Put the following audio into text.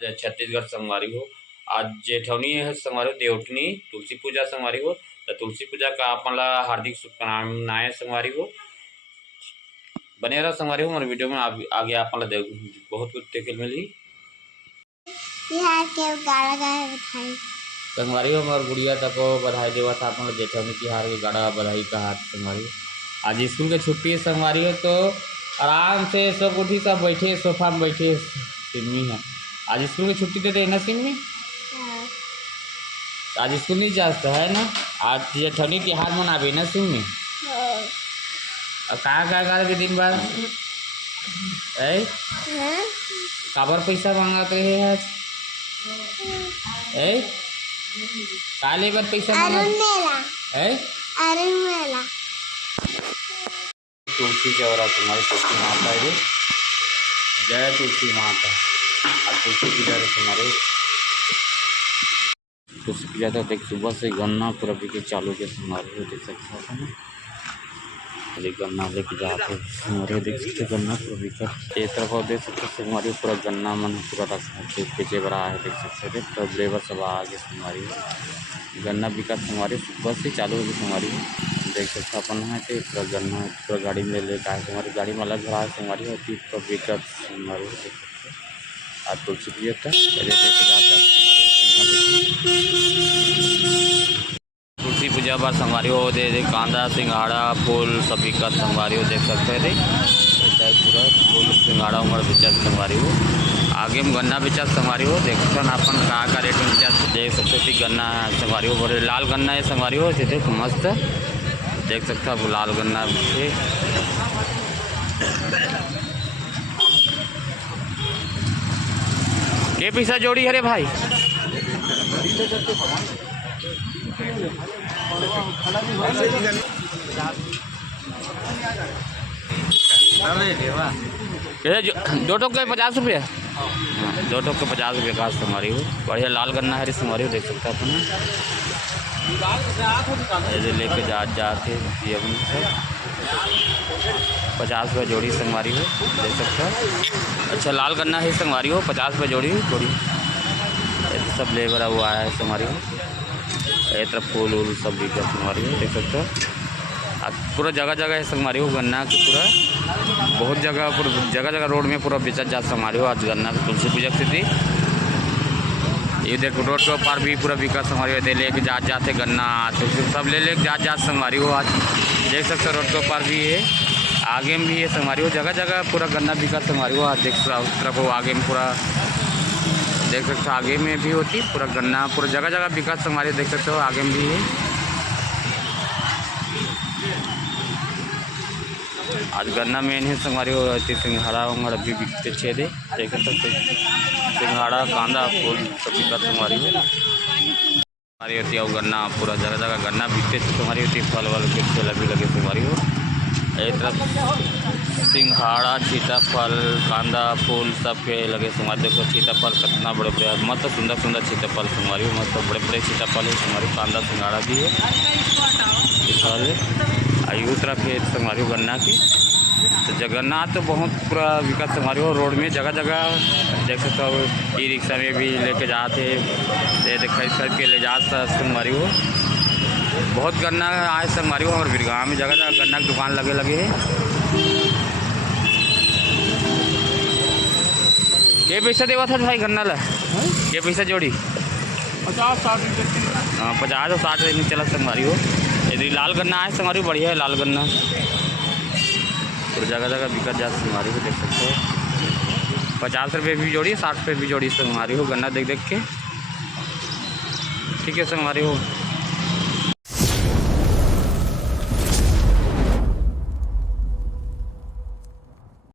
छत्तीसगढ़ संगवारी हो। आज जेठवनी है संगवारी हो, देवठनी तुलसी पूजा संगवारी हो। तो तुलसी पूजा का अपन ला हार्दिक शुभकामनाएं संगवारी हो। बने रहो संगवारी हो, हमारे वीडियो में आगे अपन ला बहुत कुछ देखे मिली। संगवारी हो हमारे गुड़िया तक बधाई देवा था अपन जेठवनी तिहार के गाड़ा बधाई का हाथ संगवारी। आज स्कूल के छुट्टी है संगवारी हो, तो आराम से सब उठी सब बैठे सोफा में बैठे सिमी है। आज स्कूल की छुट्टी देते है ना सिमी? आज स्कूल नहीं जाता है ना। आज जेठवनी तिहार मनाबे ना सिमी। कहाँ के दिन बाद काबर पैसा मांगत रहे आज? का लेकर पैसा तुलसी चौरा तुम्हारी तुलसी माता है। जय तुलसी माता। आज तुलसी पूजा तुम्हारे तुलसी पूजा तो देख सुबह से गन्ना पूरा बिके चालू के समारोह देख सकते हैं। गन्ना लेके जाते हमारे देख सकते गन्ना पूरा बिका एक तरफ और देख सकते हमारी पूरा गन्ना मन पूरा रख बेचे बड़ा है देख सकते तो लेबर सब आगे हमारी गन्ना बिका हमारे सुबह से चालू होगी हमारी देख सकते अपन है तो पूरा गन्ना पूरा गाड़ी में लेकर आए हमारी गाड़ी में अलग भरा हमारी होती पूरा बिका हमारी देख सकते आज तुलसी पूजा था तुलसी पूजा बार संगवारी हो दे कांदा सिंघाड़ा फूल सभी का संगवारी हो देख सकते हैं। पूरा फूल सिंघाड़ा उमड़ बेचा संगवारी हो। आगे में गन्ना बेचा संगवारी हो देख सकते अपन का रेट में बेचा देख सकते थे गन्ना संगवारी हो। बड़े लाल गन्ना है संगवारी हो देख मस्त देख सकते अब लाल गन्ना है। के पैसा जोड़ी है रे भाई? दो टोक के 50 रुपये। दो टोक के 50 रुपये का हमारी हो। बढ़िया लाल गन्ना है हमारी हो देख सकते अपन लेके जाते अपन 50 रुपये जोड़ी संगवारी हो देख सकते हो। अच्छा लाल गन्ना है संगवारी हो 50 रुपये जोड़ी जोड़ी सब लेबर हुआ है संगवारी हो। एक तरफ फूल वूल सब भी संगवारी हो देख सकते हो। पूरा जगह जगह है संगवारी हो गन्ना की पूरा बहुत जगह रोड में पूरा बेचा जा संगवारी हो। आज गन्ना की तुलसी पूजा स्थिति ये देखो रोड के ऊपर भी पूरा बिका संगवारी हो लेके जाते गन्ना तो सब ले जात संगवारी हो। आज देख सकते हो रोड के ऊपर भी है आगे में भी है संगवारी हो। जगह जगह पूरा गन्ना बिका संगवारी हो। आज देख उस तरफ हो आगे में पूरा देख सकते हो आगे में भी होती पूरा गन्ना पूरा जगह जगह बिका संगवारी देख सकते हो। आगे में भी है आज गन्ना मेन है संगवारी हो। सिंघाड़ा उंगड़ा भी बिकते छेदे देख सकते सिंघाड़ा कांदा फूल सब बिका संगवारी हो हमारी होती है। और गन्ना पूरा जगह जगह गन्ना बिकते तुम्हारी होती है। फल वल के ठेला भी लगे तुम्हारी हो। एक तरफ सिंघाड़ा सीताफल कांदा फूल सब के लगे तुम्हारे देखो सीताफल कितना बड़े बड़े मस्त सुंदर सुंदर सीताफल तुम्हारी हो। मस्त बड़े बड़े सीताफल है तुम्हारी कांदा सिंघाड़ा भी है उस तरफ है तुम्हारी गन्ना की। तो जगन्नाथ तो बहुत पूरा विकास संगवारी हो। रोड में जगह जगह देख सकते हो ई रिक्शा में भी लेके जाते खरीद के ले जाते संगवारी हो। बहुत गन्ना आए संगवारी हो। और बिरगांव में जगह जगह गन्ना की दुकान लगे है। ये पैसा देवा था भाई गन्ना ला ये पैसा जोड़ी 50-60 और 60 चला संगवारी हो। यदि लाल गन्ना आए संगवारी बढ़िया है लाल गन्ना और जगह जगह बिकट जाती संगवारी को देख सकते हो। 50 रुपये भी जोड़ी 60 रुपये भी जोड़ी संगवारी हो गन्ना देख के ठीक है संगवारी हो।